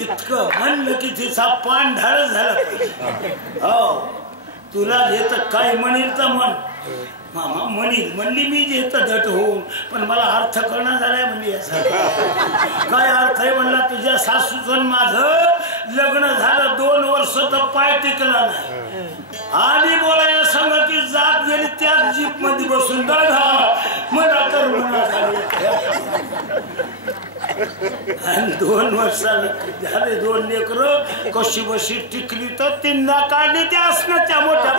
इतकं म्हणलं की तिचा पान ढाळ झाला हो तुला घेत काय म्हणेल तर म्हण मामा म्हणील म्हणली मी घेत दट होऊन पण मला अर्थ कळणार झालाय म्हणजे याचा काय अर्थ आहे म्हणला तुझ्या सासूचं माझं लग्न झालं 2 वर्ष तर पाय टिकला नाही आधी बोलायला सांग की जात गेली त्याच जीप मध्ये बसून दादा मला तर म्हणा आणि 2 वर्षाला झाले 2 लेकरं कशी बशी टिकली तर तिंदा काढली त्या असण्याच्या मोठ्या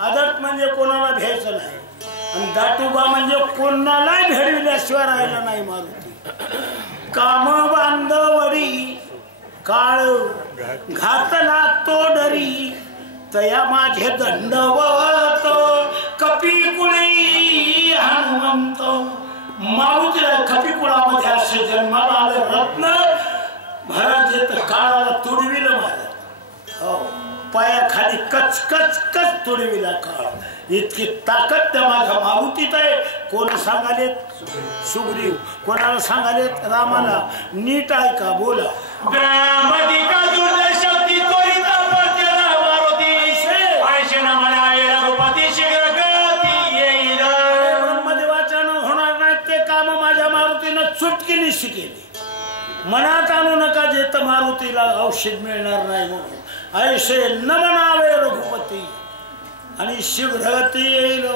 आदत म्हणजे कोणाला भ्यायचं नाही आणि दाटुबा म्हणजे कोणालाही भेडविल्याशिवाय राहायला नाही मारुती काम बांधवडी काळ घातला तो डरी तया माझे दंडवत कपिकुळी हनुमंत मारुतीला कपिकुळामध्ये असे जन्माला आले रत्न महाराज काळाला तुडविलं महाराज हो पायाखाली कच कच कच तुडविला काळ इतकी ताकद त्या माझ्या मारुतीत आहे कोण सांगालेत सुग्रीव कोणाला सांगालेत रामाला नीट आहे का बोला ब्रह्मदेवाच्या होणार नाही ते काम माझ्या मारुतीनं चुटकीने शिकेली मनात आणू नका जे तर मारुतीला औषध मिळणार नाही म्हणून ऐसे न म्हणावे रघुपती आणि शीघ्रगती येईल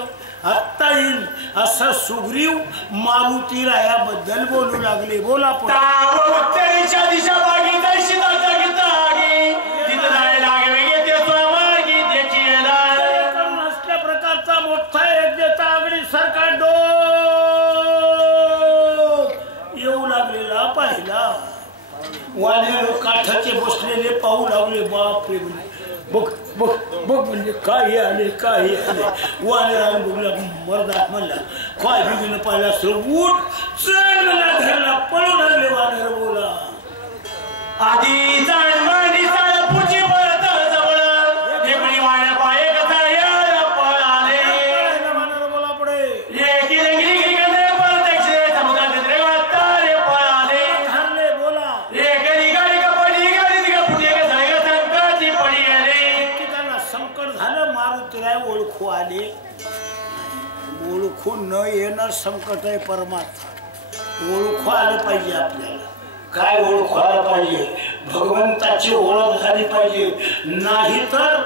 आत्ता येईल असा सुग्रीव मारुतीला याबद्दल बोलू लागले बोला उत्तरेच्या दिशा असल्या प्रकारचा मोठा एक देता अगदी सरकार येऊ लागलेला पाहिला वाण्यावर काठाचे बसलेले पाहू लागले बापरे बघ बघ बघ म्हणजे काय आले वाण्याला बघला मर्दात म्हणला काय बिगीनं पाहिला उठ चढ मला घरला पळू लागले वाण्यावर बोला आधी ओळखून न येणार संकट आहे परमात्मा ओळखू आलं पाहिजे आपल्याला काय ओळखू आलं पाहिजे भगवंताची ओळख झाली पाहिजे नाही तर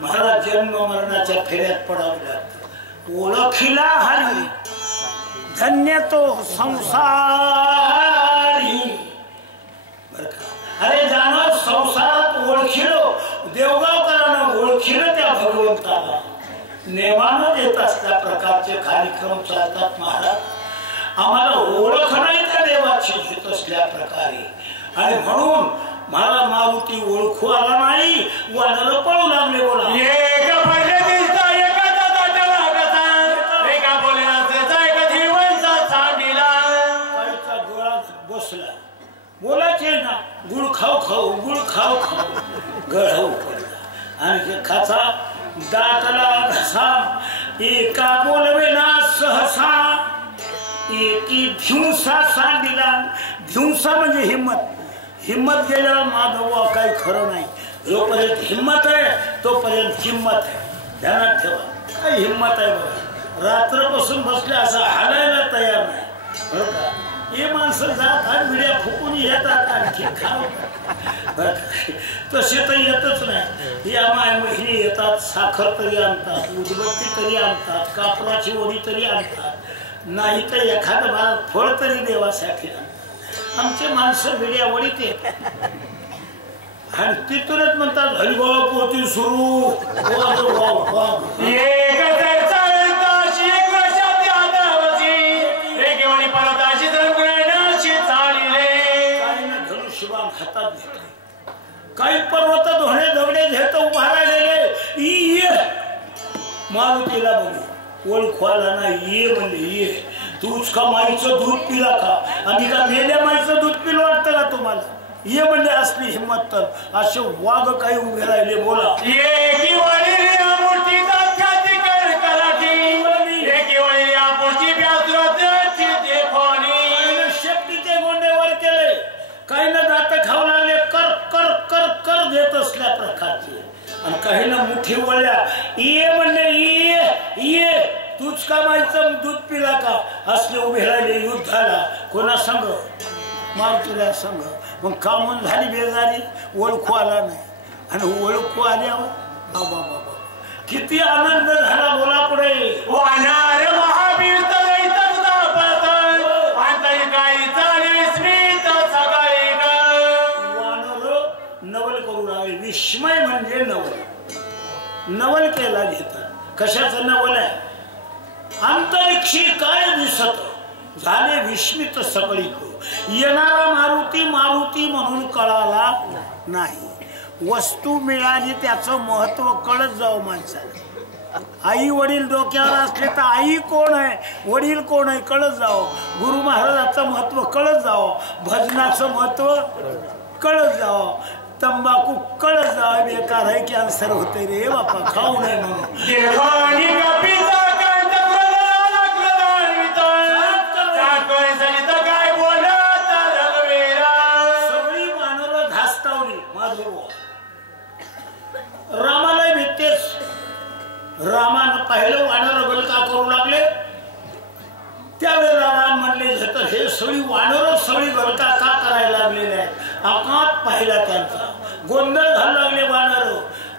महाराज जन्म मरणाच्या फेऱ्यात पडावं लागतं ओळखीला हरी धन्य तो संसारी बर का अरे जाणं संसारात ओळखीलो देवगावकरांना ओळखीलं त्या भगवंताला नेमानं देत असल्या प्रकारचे कार्यक्रम चालतात महाराज आम्हाला ओळख नाही त्या देवाची घेत असल्या प्रकारे आणि म्हणून महाराज मारुती ओळखू आला नाही वानर पळू लागले बोला बसला बोलायचे ना गुळ खाऊ खाऊ गळाऊ पडला आणि खाचा दाटला घसा एका बोलवेना सहसा एकी धिवसा सांडिला धिवसा म्हणजे हिम्मत गेल्यावर माधव काही खरं नाही जोपर्यंत हिम्मत आहे तोपर्यंत किंमत आहे ध्यानात ठेवा काय हिम्मत आहे बघा रात्रपासून बसले असं हालायला तयार नाही बरं का हे माणसं जातात विड्या फुकून येतात आणखी खावतात तसे तर येतच नाही या माय महिने येतात साखर तरी आणतात उदबत्ती तरी आणतात कापराची ओढी तरी आणतात नाही तर एखादं भारत फळ तरी देवासाठी आणतात आमचे माणसं विड्या वडीत येतात आणि तिथूनच म्हणतात हरिभाव पोती सुरू हातात घेतले काही पर्वत धोणे दगडे घेत उभा राहिलेले मारुतीला बघू ओळखवाला नाही ये म्हणले ये तूच का माईचं दूध पिला का आणि का मेल्या माईचं दूध पिलं वाटतं का तुम्हाला ये म्हणले असली हिम्मत तर असे वाघ काही उभे राहिले. बोला शेपटीचे गोंडे वर केले, काही ना दात खाऊ लागले, कर कर कर कर देत असल्या प्रकारचे, आणि काही ना मुठी वळल्या. ये म्हणले ये तूच का मायचं दूध पिला का? असले उभे राहिले युद्धाला. कोणा संग? मारुतीला संग. मग कामून झाली बेजारी, ओळखू आला नाही. आणि ओळखू आल्यावर बाबा बाबा किती आनंद झाला. बोला पुढे. नवल करू लागले. विस्मय म्हणजे नवल केला घेतात. कशाचं नवल आहे? अंतरिक्षी काय दिसत झाले विस्मित सगळी. येणारा मारुती मारुती म्हणून कळाला नाही. वस्तू मिळाली त्याचं महत्व कळत जावं माणसाला. आई वडील डोक्यावर असले तर आई कोण आहे, वडील कोण आहे कळत जावं. गुरु महाराजांचं महत्व कळत जावं. भजनाचं महत्व कळत जावं. तंबाखू कळत जावं. बेकार आहे, कॅन्सर होते रे बापा, खाऊ नये म्हणून. रामाला भीतेच. रामानं पाहिलं वानर गलका करू लागले. त्यावेळेला राम म्हणले हे सगळी वानर सगळी गलका का करायला लागलेले आहेत? आकात पाहिला त्यांचा गोंधळ घालू लागले वानर.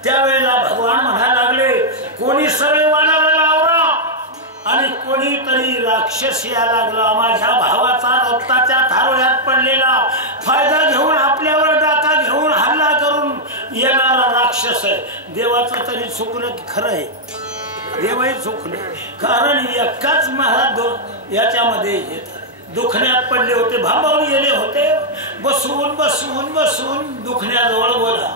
त्यावेळेला भगवान म्हणायला लागले कोणी सगळे वानराला आवरा, आणि कोणीतरी राक्षस यायला लागला. माझ्या भावाचा रक्ताच्या थारोळ्यात पडलेला फायदा घेऊन आपल्यावर डाका घेऊन हल्ला करून येणारा राक्षस आहे. देवाचं तरी चुकलं की खरं आहे? देवही चुकले. कारण एकाच महाराज याच्यामध्ये दुखण्यात पडले होते, भांबावून गेले होते. बसवून बसवून बसवून दुखण्याजवळ बोला.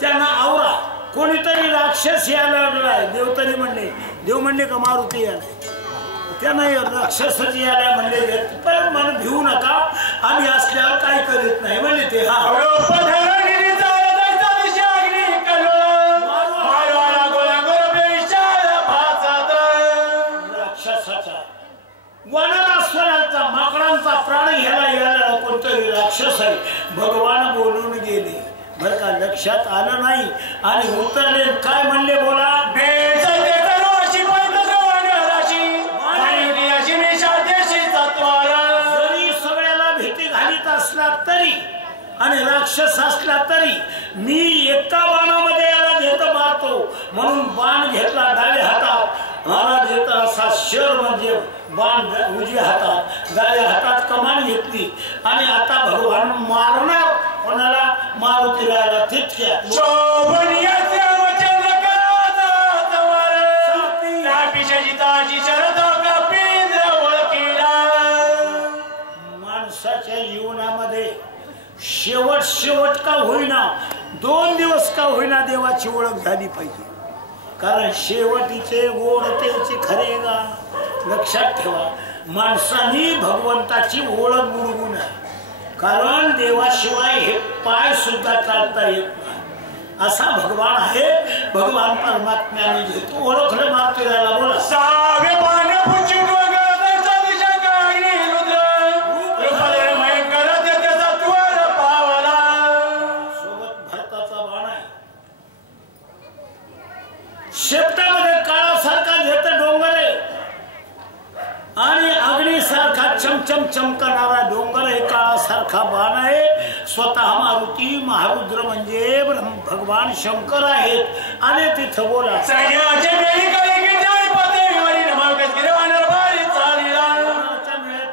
त्यांना आवरा. कोणीतरी राक्षस यायला लागलाय. देव तरी म्हणले, देव म्हणले का मारुती यायला? त्यांना राक्षसच यायला म्हणले. पण मन भिवू नका, आम्ही असल्यावर काय करीत नाही म्हणले ते. राक्षसाचा वनरास्वराचा माकडांचा प्राण घ्यायला यायला कोणतरी राक्षस आहे. भगवान बोलून गेले बर का, लक्षात आलं नाही. आणि उतरले काय म्हणले बोला. जरी सगळ्याला भीती घालीत असला तरी आणि राक्षस असला तरी मी एका बाणामध्ये याला घेत मारतो म्हणून बाण घेतला डाव्या हातात. महाराज येत असा शर म्हणजे बाण उजव्या हातात, डाव्या हातात कमान घेतली. आणि आता भगवान मारणार कोणाला? मारुतीला. तितक्या माणसाच्या जीवनामध्ये शेवट का होईना, 2 दिवस का होईना देवाची ओळख झाली पाहिजे. कारण शेवटीचे गोडतेचे खरे गा. लक्षात ठेवा, माणसाने भगवंताची ओळख बुडवून आहे. कारण देवाशिवाय हे पाय सुद्धा चालता येत नाही असा भगवान आहे. भगवान परमात्म्याने घेतो ओळखलं मारुतीला. बोला. सोबत भरताचा बाण आहे. शेपटामध्ये काळासारखा घेत डोंगर आहे आणि अग्नीसारखा चमचम चमकणारा डोंगर आहे. काळासारखा बाण आहे. स्वतः मारुती महारुद्र म्हणजे भगवान शंकर आहेत. आणि तिथं बोला.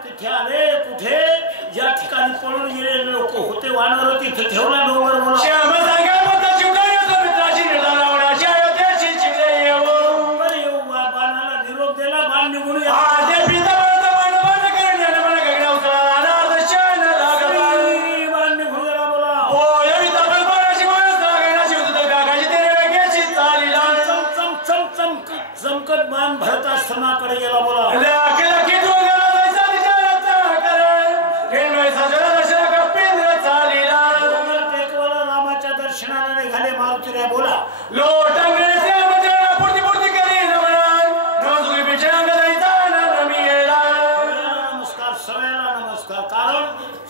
तिथे आले कुठे ज्या ठिकाणी पळून गेलेले लोक होते वानर तिथे ठेवला डोंगर. बोला. बाणाला निरोप दिला. बाण निघून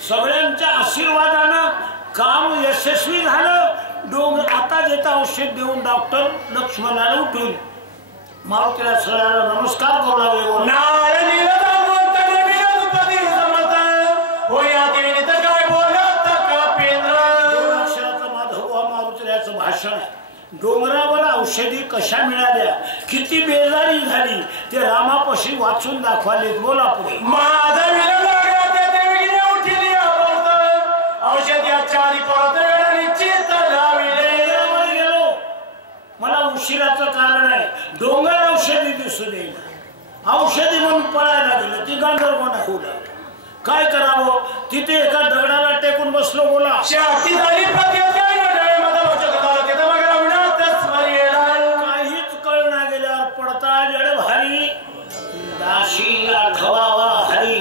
सगळ्यांच्या आशीर्वादानं काम यशस्वी झालं. डोंगर आता देता औषध देऊन डॉक्टर लक्ष्मणाला उठून मारुतीला सगळ्याला नमस्कार करू लागले. माधव मारुतीचं भाषण आहे. डोंगरावर औषधी कशा मिळाल्या, किती बेजारी झाली ते रामापाशी वाचून दाखवाले. बोला पुढे. गेलो मला उशिराचं कारण आहे. डोंगर औषधी दिसू दे, औषधी म्हणून पळायला गेलं. ती गांधर्वना होऊ लागली. काय करावं, तिथे एका दगडाला टेकून बसलो. बोला. काहीच कळना गेल्यावर पडता जड भारी दाशी आठवावा हरी.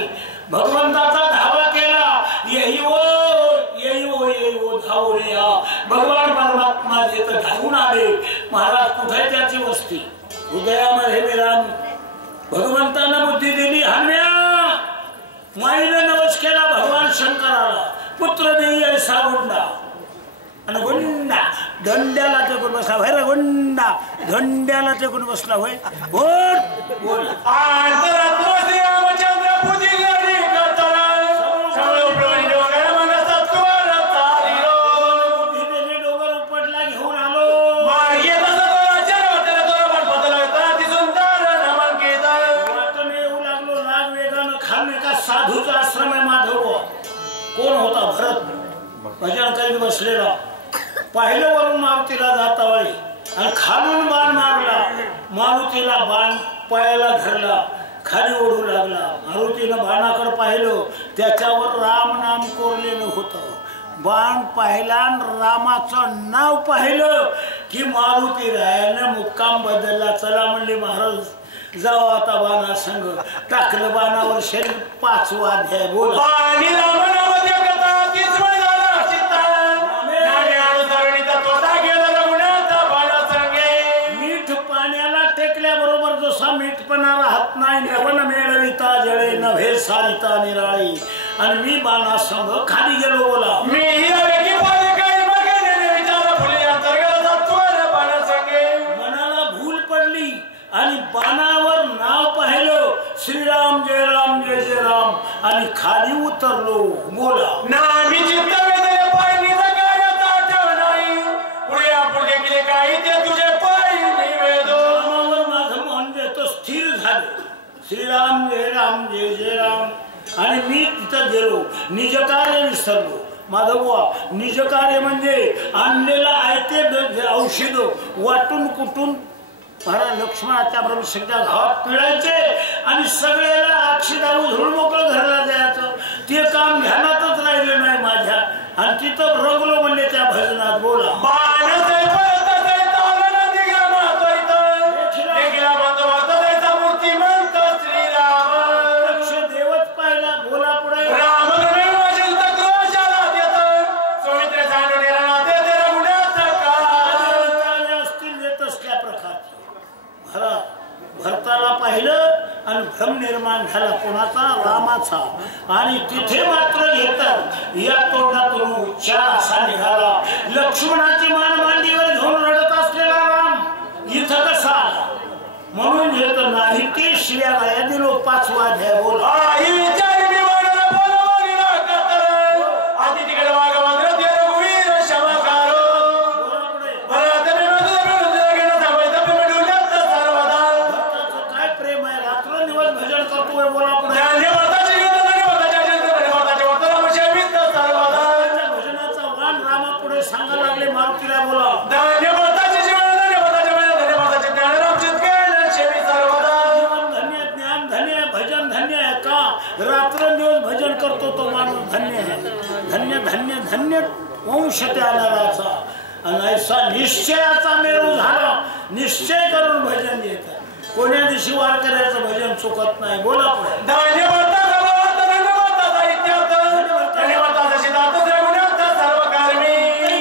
भगवंताचा धावा केला. येई वो धावून या. भगवान परमात्मा तिथं धावून आले. महाराज कुठे त्याची वस्ती? हृदयामध्ये विराम. भगवंतांना बुद्धी दिली. हन्या माईने नवस केला भगवान शंकराला. पुत्र देई ऐसा गुंडा आणि गुंडा धंड्याला टेकून बसला. होय रे गुंडा, धंड्याला टेकून बसला. होय बोल बोल. डोंगर उपटला घेऊन आलो. वाटण येऊ लागलो. नाग वेगानं खाल्ले. का साधूचा आश्रम आहे. माधव कोण होता? भरत भजन करीत बसलेला. पाहिलं वरून मारुतीला जातावळी आणि खालून बाण मारला. मारुतीला बाण पायाला धरला, खाली ओढू लागला. मारुतीनं बाणाकडे पाहिलं, त्याच्यावर राम नाम कोरलेलं होतं. बाण पाहिला, रामाचं नाव पाहिलं की मारुती रायानं मुक्काम बदलला. चला म्हणले महाराज जाऊ आता बाणा संग. टाकलं बाणावर शरीर. 5वा अध्याय. बोला. मीठ पाण्याला टेकल्याबरोबर जसा मीठपणा राहत नाही, नवन मिळविता जळे नव्हे सारिता निराळी. आणि मी बाणा संग खाली गेलो. बोला. मनाला भूल पडली आणि बाणावर नाव पाहिलं श्रीराम जय राम जय जय राम आणि खाली उतरलो. बोला. माझं मन देतो स्थिर झालं. श्रीराम जय राम जय जय राम आणि मी तिथं गेलो. निजकार्य विसरलो. माधवबुवा निजकार्य म्हणजे आणलेला आयते औषध वाटून कुटून महाराज लक्ष्मणाच्या बरोबर सगळ्या गावात पिळायचे आणि सगळ्याला अक्षिदा उधळून मोकळं घरला जायचं. ते काम ध्यानातच राहिलं नाही माझ्या. आणि तिथं रंगलो म्हणले त्या भजनात. बोला. देवच पाहिला. बोला पुढे. असतील येत असल्या प्रकारचे. भरताला पाहिलं आणि भ्रम निर्माण झाला. कोणाचा? रामाचा. आणि तिथे मात्र घेतात या तोंडातून उच्चार असा निघाला. लक्ष्मणाची मान मांडीवर घेऊन रडत असलेला राम इथं कसा आला? म्हणून घेत नाही ते शिव्या गाया दिलो. 5वा अध्याय. बोला. रात्रंदिवस भजन करतो तो माणूस धन्य आहे. धन्य धन्य धन्य वंश त्या नराचा. आणि ऐसा निश्चयाचा मेरू झाला. निश्चय करून भजन येतात. कोण्या दिवशी वारकऱ्याचं भजन चुकत नाही. बोला पुढे.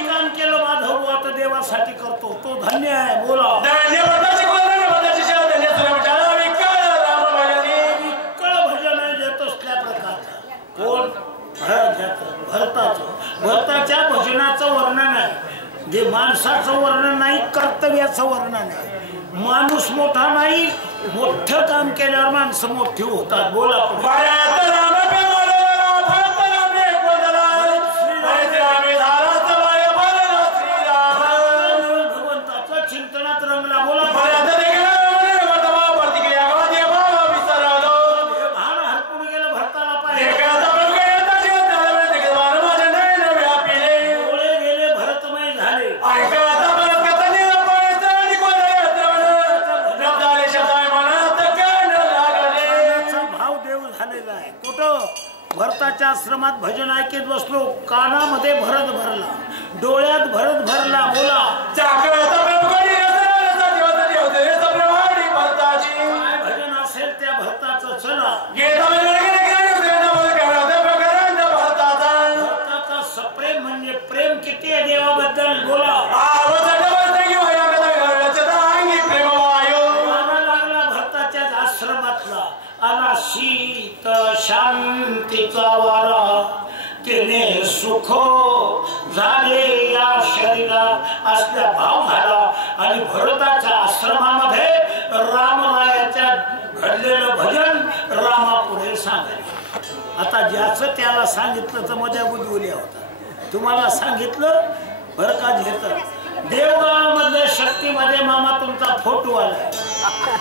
काम केलं माधव आता देवासाठी करतो तो धन्य आहे. बोला. कोण? भरताच्या भजनाचं वर्णन आहे. जे माणसाचं वर्णन नाही, कर्तव्याचं वर्णन आहे. माणूस मोठा नाही, मोठं काम केल्यावर माणसं मोठी होतात. बोला भगवंताचा चिंतनात रंगला. बोला हरपून गेलं भरताला पाहिजे. डोळे गेले भरतमय झाले. भरताच्या आश्रमात भजन ऐकत बसलो. कानामध्ये भरत भरला, डोळ्यात भरत भरला. बोला भजन असेल त्या भरताचं चला. भरताचा सप्रेम म्हणजे प्रेम किती आहे देवाबद्दल. बोला लागला भरताच्याच आश्रमातला. आला शीत शांतीचा वारा, तिने सुख झाले या शरीरा असल्या भाव झाला. आणि भरताच्या आश्रमामध्ये रामरायाच्या घडलेलं भजन रामापुढे सांगायचं. आता ज्याचं त्याला सांगितलं तर मजा बुजवल्या होता. तुम्हाला सांगितलं बरं का घेत. देवगावामधल्या शक्तीमध्ये मामा तुमचा फोटो आला.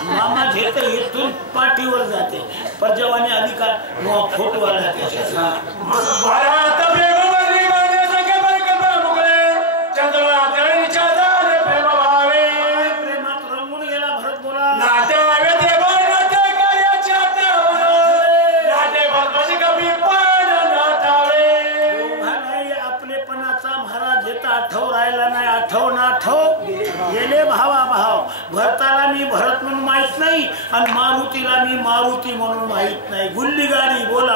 मामा घेत इथून पाठीवर जाते. परजवानी अधिकार फोटो आला त्याच्या. प्रेमात रंगून गेला भरत. बोला आपलेपणाचा महाराज येता आठव राहिला नाही. आठव ना आठव गेले भावा भाव. भरताला मी भरत म्हणून माहित नाही आणि मारुतीला मी मारुती म्हणून माहित नाही. गुल्ली गाडी. बोला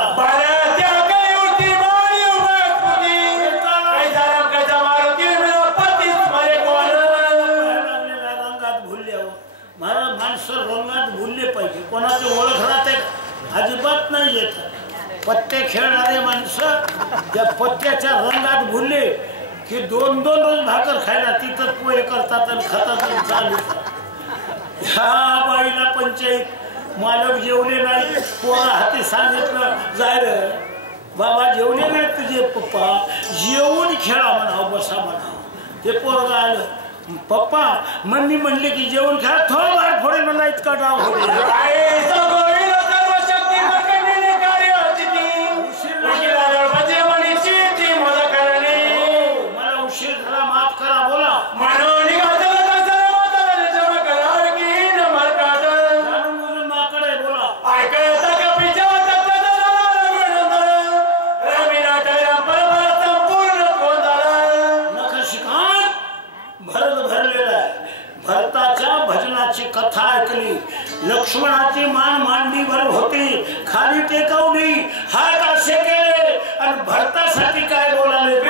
रंगात भुलले. महाराज माणसं रंगात भुलले पाहिजे. कोणाची ओळख राहते अजिबात नाही येत. पत्ते खेळणारे माणसं त्या पत्त्याच्या रंगात भुलले की 2-2 रोज भाकर खायला तिथं पोहे करतात आणि खातात चालू. ह्या बाईला पंचायत मालक जेवले नाही. पोरा हाती सांगितलं जाय बाबा जेवले नाही तुझे पप्पा, जेवून खेळा म्हणावं, बसा म्हणावं. ते पोरगा आलं. पप्पा मम्मी म्हणले की जेवण खेळा. थोडं बाहेर फोडे मला इतका डाव कथा ऐकली. लक्ष्मणाची मान मांडीवर होती, खाली टेकवली, हात असे केले आणि भरतासाठी काय बोलाले.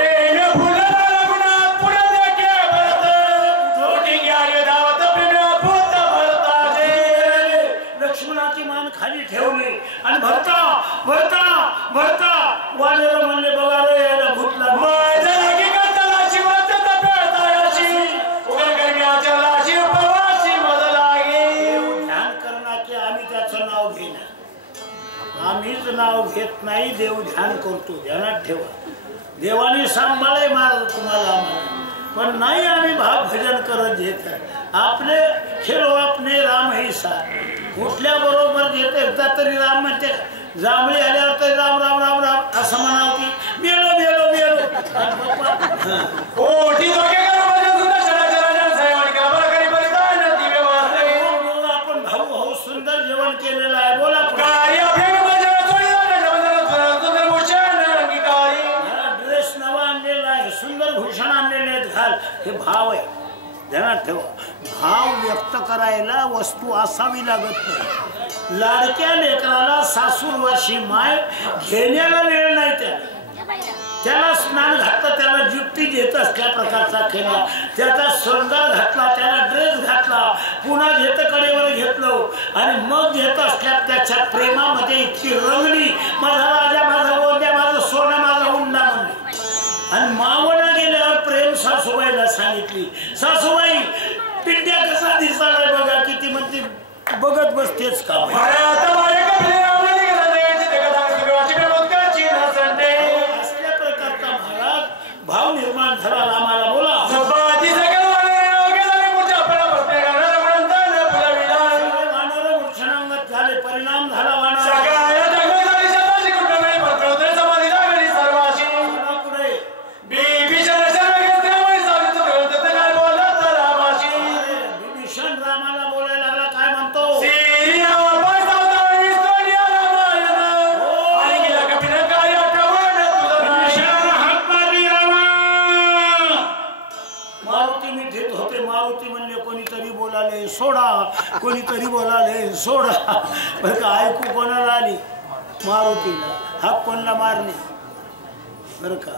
लक्ष्मणाची मान खाली ठेवली आणि भरता भरता भरता वाजेला म्हणले बघा रे याला भूत लागला. आम्हीच नाव घेत नाही, देव ध्यान करतो. ध्यानात ठेवा. देवाने सांभाळे महाराज तुम्हाला पण नाही आम्ही भाव भजन करत घेत. आपले खेळो आपले राम हे साथ. उठल्या बरोबर घेत एकदा तरी राम म्हणते. जांभळी आल्यावर तरी राम राम राम राम असं म्हणावं की मेलो मेलो मेलो. आपण भाऊ भाऊ सुंदर जेवण केलेलं आहे. बोला ड्रेस नवा आणलेला आहे, सुंदर भूषण आणलेले आहेत, घाल. हे भाव आहे. ध्यानात ठेवा. भाव व्यक्त करायला वस्तू असावी लागत नाही. लाडक्या लेकराला सासूरवाशी माय घेण्याला वेळ नाही. त्याला स्नान घातलं, त्याला जुक्ती देत असल्या प्रकारचा केला, त्याचा शृंगार घातला, त्याला ड्रेस घातला, पुन्हा घेत कडेवर घेतलं आणि मग घेत असल्या त्याच्या प्रेमामध्ये इतकी रंगली. माझा राजा, माझा गोंद्या, माझं सोनं, माझा हुंडा. सासूबाईला सांगितली, सासूबाई पिंड्या कसा दिसायला बघा, किती म्हणते बघत बसतेच का. असल्या प्रकारचा महाराज भाव निर्माण झाला रामाला. बोला वृक्षांगत झाले, परिणाम झाला सोडा, कोणीतरी बोलाले सोडा. बरं का ऐकू कोणाला आली? मारुतीला. हाक कोणाला मारले? बरं का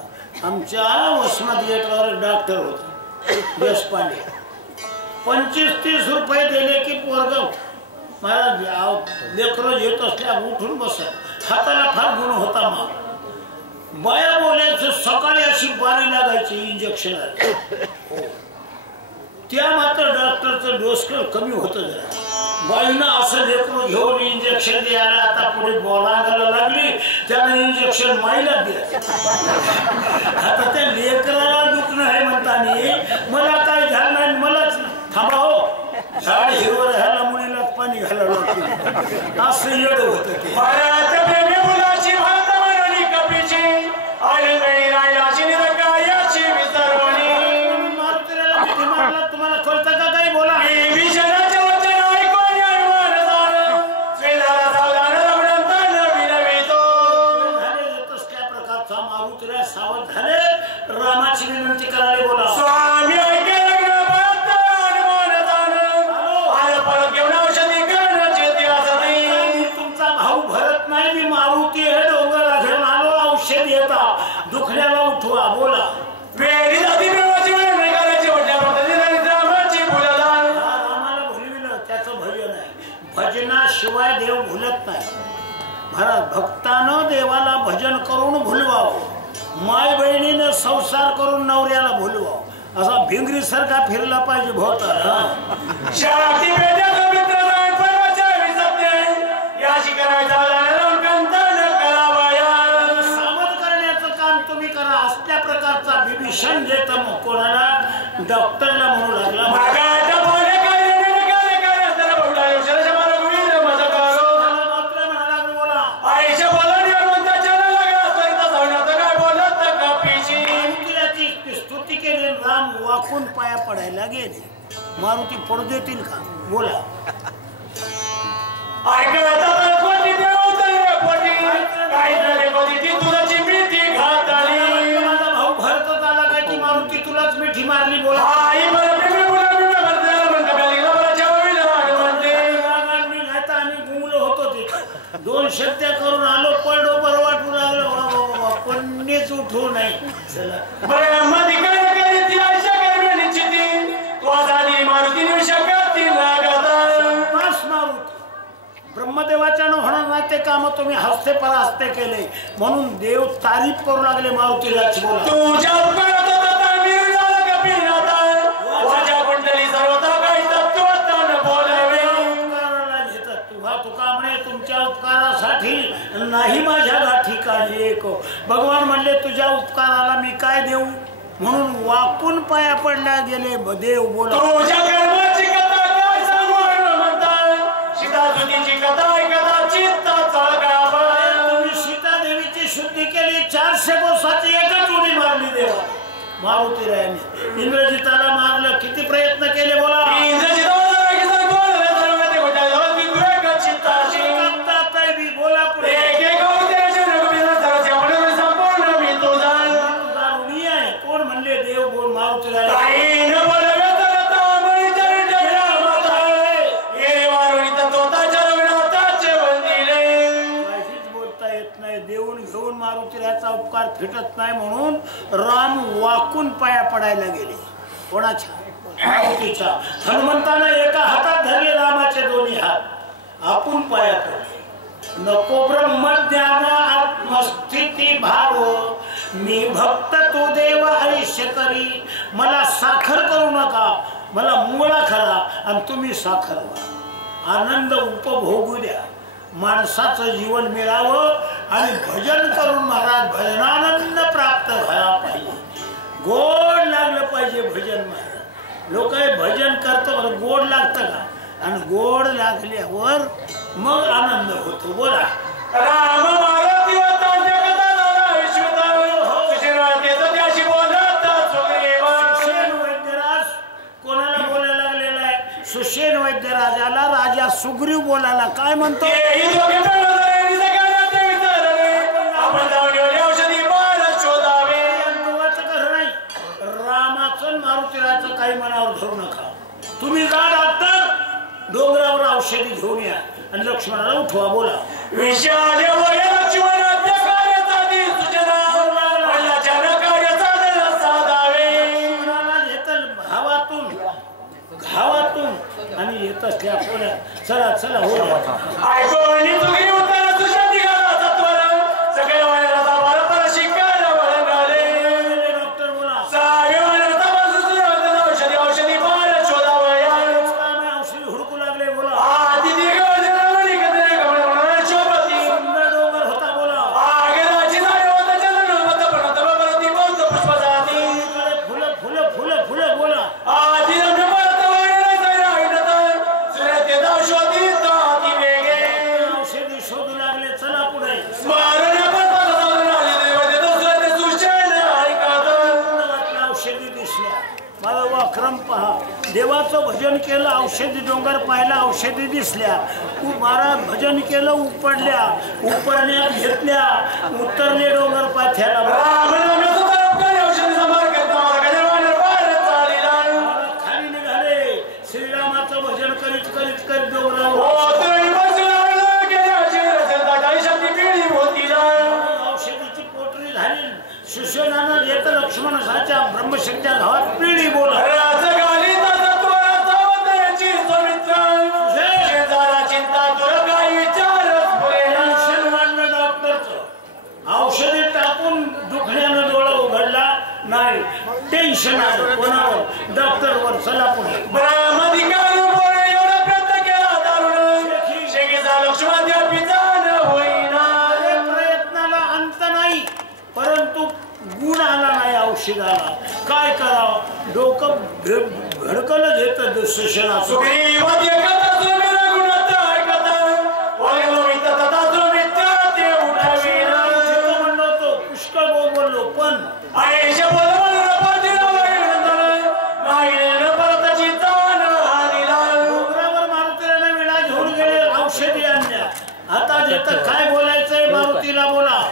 आमच्या वसमत गेटवर डॉक्टर होते देशपांडे. 25-30 रुपये दिले की पोरग मला लेकरं येत असल्या उठून बसत. हाताला फार गुण होता. मग बाया बोलायचं सकाळी अशी बारी लागायची इंजेक्शन. त्या मात्र डॉक्टरचं डोसकं कमी होतं जरा. बाईनं असं लेकरू घेऊन इंजेक्शन द्यायला आता पुढे बोलायला लागली, त्याला इंजेक्शन माईला द्या. आता त्या लेकराला दुखणं आहे म्हणताना मला काय झालं नाही, मलाच थांबा हो, झाड हिरवं राहायला मुलीलाच पाणी घालावं लागते. असं येड होतं ते. तुम्हाला कळतं का काही? बोला. प्रकारचा मारुतीला सावध झाले, रामाची विनंती करायला. बोला. स्वामी तुमचा भाऊ भरत नाही, मी मारुती हे डोंगर घेऊन आलो, औषध येता दुखण्याला उठवा. बोला. भजनाशिवाय देव भुलत नाही महाराज. भक्तानं देवाला भजन करून भुलवावं, माय बहिणीनं संसार करून नवऱ्याला भुलवावं. असा भिंगरी सारखा फिरला पाहिजे भोवताल. सावध करण्याचं काम तुम्ही करा. असल्या प्रकारचा विभीषण देत मग कोणाला डॉक्टरला म्हणू लागला. वाकून पाया पडायला गेले. मारुती पडू देतील का? बोला. भाऊ भरतच आला काय की मारुती तुलाच मिठी मारली? बोला. आम्ही गुंगलो होतो ते, 2 शब्द करून आलो, पडलो, बरं वाटू लागलो, कोणीच उठू नाही. ब्रह्मदेवाच्या होणार नाही ते काम तुम्ही हस्ते परास्ते केले, म्हणून देव तारीफ करू लागले मारुतीला. तुका म्हणे तुमच्या उपकारासाठी नाही माझ्या गाठी काढली एक. भगवान म्हणले तुझ्या उपकाराला मी काय देऊ, म्हणून वाकून पाया पडल्या गेले. देव बोला. तुम्ही सीता देवीची शुद्धी केली, 400 कोसाची एकच उडी मारली देवा. मारुतीरायाने इंद्रजिताला मारलं, किती प्रयत्न केले. बोला. बोला पुढे. कोण म्हणले देव बोल मारुतीराय. मारुतीरायाचा उपकार फिटत नाही म्हणून राम वाकून पाया पडायला गेले. कोणाच्या? मारुतीच्या. हनुमंताने एका हातात धरले रामाचे दोन्ही हात, आपण पाया पडले. नको ब्रह्मज्ञान आत्मस्थिती भाव मी भक्त तो देव आयुष्य करी, मला साखर करू नका, मला मुळा खरा आणि तुम्ही साखर व्हा, आनंद उपभोगू द्या, माणसाचं जीवन मिळावं आणि भजन करून महाराज भजनानंद प्राप्त व्हायला पाहिजे, गोड लागलं पाहिजे भजन. महाराज लोक भजन करतो गोड लागतं का, आणि गोड लागल्यावर मग आनंद होतो. बोला राम मारुती वैद्यराज कोणाला बोलायला लागलेला आहे? सुषेण वैद्य राजाला राजा सुग्रीव बोलायला काय म्हणतो? रामाचं मारुतीराचं काही मनावर धरू नका, तुम्ही जा डॉक्टर डोंगरावर औषधी घेऊन या आणि लक्ष्मणाला उठवा. बोला घावातून आणि येत असल्या कोण्या चला चला हो डॉक्टर बोला औषधी हुडकू लागले. बोला सुंदर डोंगर होता. बोला फुलं फुलं फुलं फुलं. बोला औषधी शोधू लागले. चला पुढे औषधी दिसल्या. मला वाक्रम पहा, देवाचं भजन केलं, औषधी डोंगर पाहिला, औषधी दिसल्या. महाराज भजन केलं, उपडल्या, उपडण्यात घेतल्या, उतरले डोंगर पाथ्याला. खाली निघाले, श्रीरामाचं भजन करीत करीत करीत डोंगरावर औषधीची पोटरी झाली. सुशेनानं येत लक्ष्मणाच्या ब्रह्मशक्त्या गावात पिढी. बोला औषधी टाकून दुखण्यानं डोळा उघडला नाही, टेन्शन आलं कोणावर? डॉक्टरवर. चला पुढे प्रयत्नाला अंत नाही, परंतु गुण आला नाही औषधाला. काय करावं? डोकं भडकलं घेत सुशेनाचं. पुष्कळ बोललो पण डोंगरावर मारुतीला वेळा घेऊन गेले, औषधी आणल्या. आता जेत काय बोलायचंय मारुतीला? बोला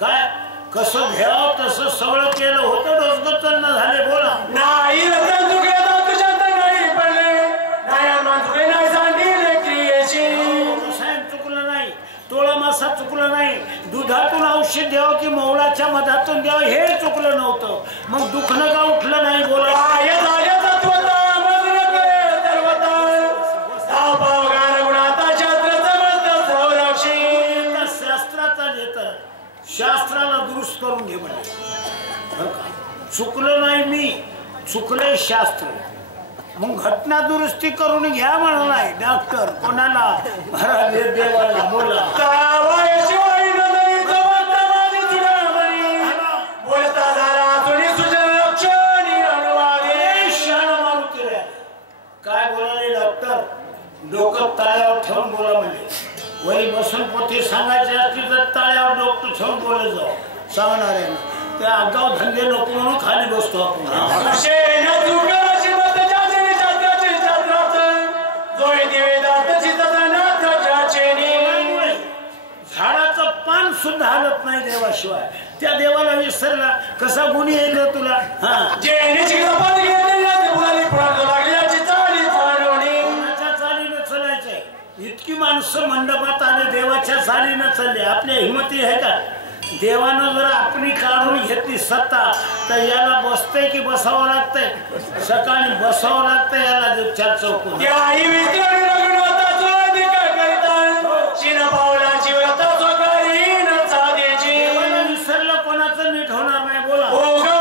काय कसं घ्याव तसं सगळं केलं होतं, डोसगं चन्न झाले. बोला चुकलं नाही, तोळा मासा चुकलं नाही, दुधातून औषध द्यावं की मौळाच्या मधातून द्यावं हे चुकलं नव्हतं. मग दुखणं का उठलं नाही? बोला शास्त्राला दुरुस्त करून घे म्हणजे. चुकलं नाही मी, चुकलंय शास्त्र. मग घटना दुरुस्ती करून घ्या म्हणालाय डॉक्टर. कोणाला? महाराज देवाला. बोला काय बोलाले डॉक्टर? डोकं ताळ्यावर ठेवून बोला म्हणजे. वही बसून पोथी सांगायचे असतील तर ताळ्यावर डोकं ठेवून बोलत जाऊ सांगणार आहे ना. ते आगाव धंदे नको म्हणून खाली बसतो आपण. झाडाचं पान सुद्धा हलत नाही देवाशिवाय. त्या देवाला विसरला कसा गुन्हे येईल तुला? चालीनं चलायचंय. इतकी माणसं मंडपात आले, देवाच्या चालीनं चालले. आपल्या हिमती आहे का? देवानं जर आपली काढून घेतली सत्ता तर याला बसतंय की बसावं लागतंय सकाळी बसावं लागतंय याला चार चौकून विसरलं कोणाचं नीट होणार नाही बोला बोला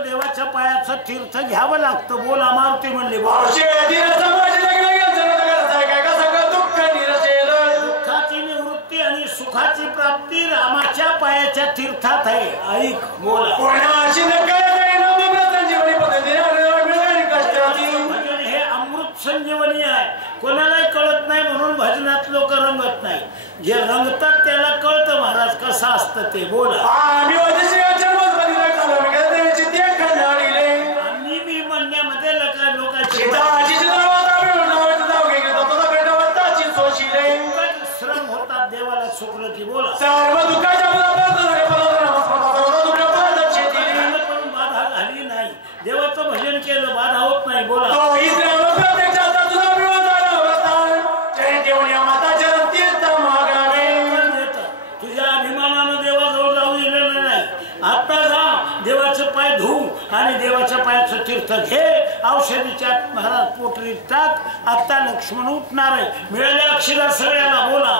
देवाच्या पायाचं तीर्थ घ्यावं लागतं बोला मारुती म्हणले दुःखाची निवृत्ती आणि सुखाची प्राप्ती रामाच्या पायाच्या तीर्थात आहे ऐक बोला भजन हे अमृत संजीवनी आहे कोणालाही कळत नाही म्हणून भजनात लोक रंगत नाही जे रंगतात त्याला कळतं महाराज कसं असतं ते बोला श्रम होतात देवाला सुखलं की बोला बाधा झाली नाही देवाचं भजन केलं बाधा होत नाही बोला तुझ्या अभिमानानं देवाजवळ जाऊ दिलेलं नाही आता जा देवाचं पाय धुऊ आणि देवाच्या पायाचं तीर्थ घे औषधीच्या महाराज पोटरी टाक आता लक्ष्मण उठणार आहे मिळाल्या अक्षरा सगळ्याला बोला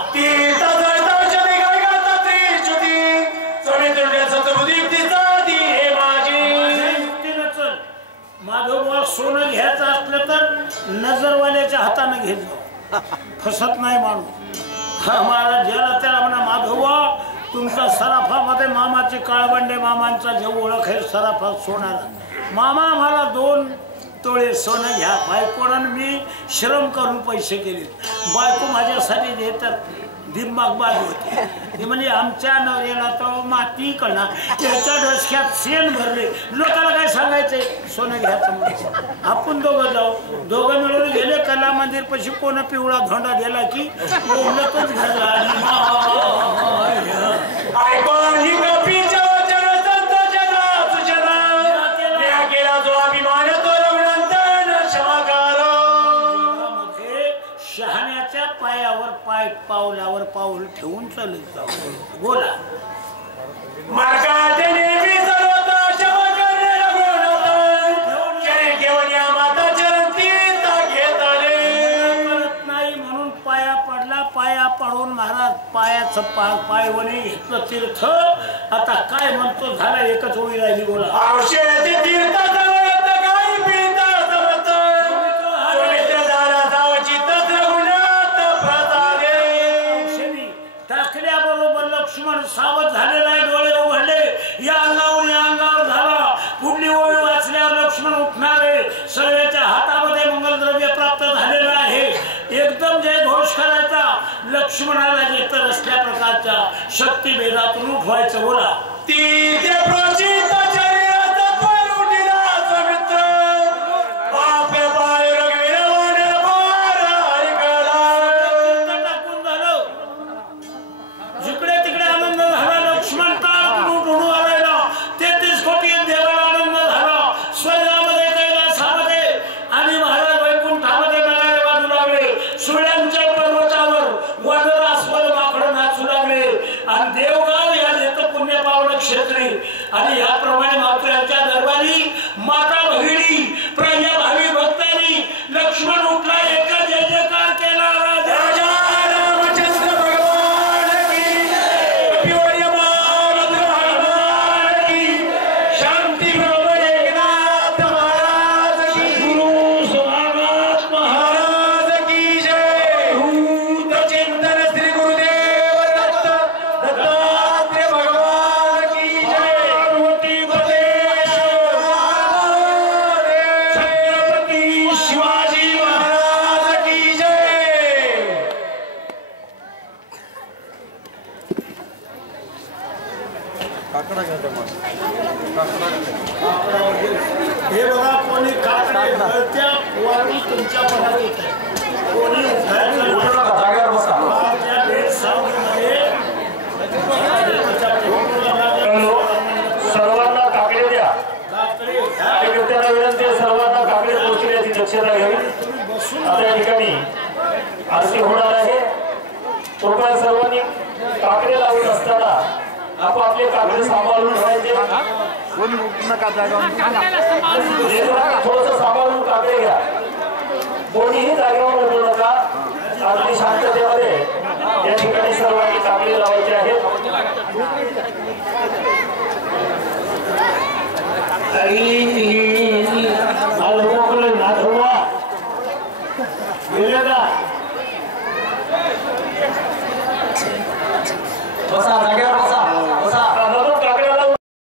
माधवबा सोनं घ्यायचं असलं तर नजरवाल्याच्या हाताने घेत जाऊ फसत नाही माणूस हा महाराज ज्याला त्याला म्हणा माधवबा तुमचा सराफामध्ये मामाचे काळबंडे मामांचा जो ओळख आहे सराफा सोनारा मामा मला 2 तोळे सोनं घ्या बायकोनं मी श्रम करून पैसे केले बायको माझ्यासाठी देतात दिमाग बाद होते ते म्हणजे आमच्या नवऱ्याला तो माती कळणार त्याच्या डोसक्यात शेण भरले लोकांना काय सांगायचंय सोनं घ्यायचं आपण दोघं जाऊ दोघं मिळून गेले कला मंदिर पशी कोण पिवळा धोंडा दिला की ओढलतच घरला शहाण्याच्या पायावर पाय पावलावर पाऊल ठेवून चालत जाऊ बोला नाही म्हणून पाया पडला पाया पडून महाराज पायाचं पायवणे घेतलं तीर्थ आता काय म्हणतो झाला एकच ओळी राहिली बोला लक्ष्मण सावध झालेला आहे डोळे उघडले या अंगावर झाला पुढली ओळी वाचल्यावर लक्ष्मण उठणार आहे सगळ्याच्या हातामध्ये मंगलद्रव्य प्राप्त झालेलं आहे एकदम जय घोष करायचा लक्ष्मणाला येत असल्या प्रकारच्या शक्तीभेदातून उठवायचं बोला आणि याप्रमाणे मात्र यांच्या दरबारी माता भगिनी प्रज्ञाभावी भक्तांनी लक्ष्मण उठला एका जय जयकार केला हे बघा कोणी काकडे गळत्या वाटून तुमच्या मनात येत आहे कोणी आपापले कागद सांभाळून ठेवायचे थोडस सांभाळून कागदे घ्या कोणीही जागेवर उठू नका अगदी शांततेमध्ये या ठिकाणी सर्वांनी कागदे लावायचे आहेत मोकळे ना